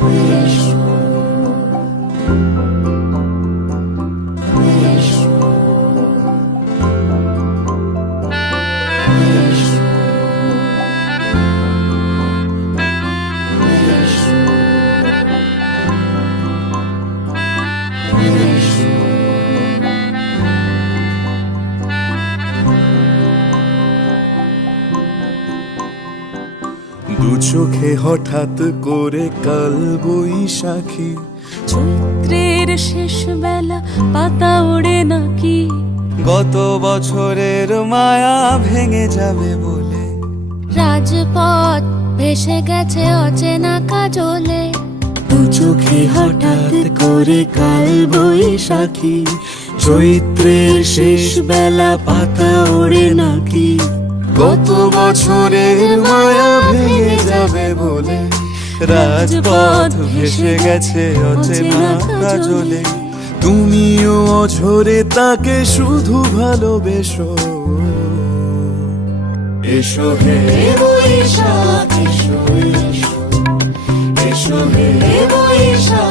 দু চোখে হঠাৎ করে কাল বৈশাখী, চৈত্রের শেষ বেলা পাতা ওড়ে নাকি, গত বছরের মায়া ভেঙে যাবে বলে রাজপথ ভেসে গেছে অচেনা কাজলে। দু চোখে হঠাৎ করে কাল বৈশাখী, চৈত্রের শেষ বেলা পাতা ওড়ে নাকি, গত বছরের মায়া ভেঙে যাবে বলে রাজপথ ভেসে গেছে অচেনা কাজলে। তুমিও অঝরে তাকে শুধু ভালোবেসো, এসো হে বৈশাখ এসো, এসো, এসো হে বৈশাখ।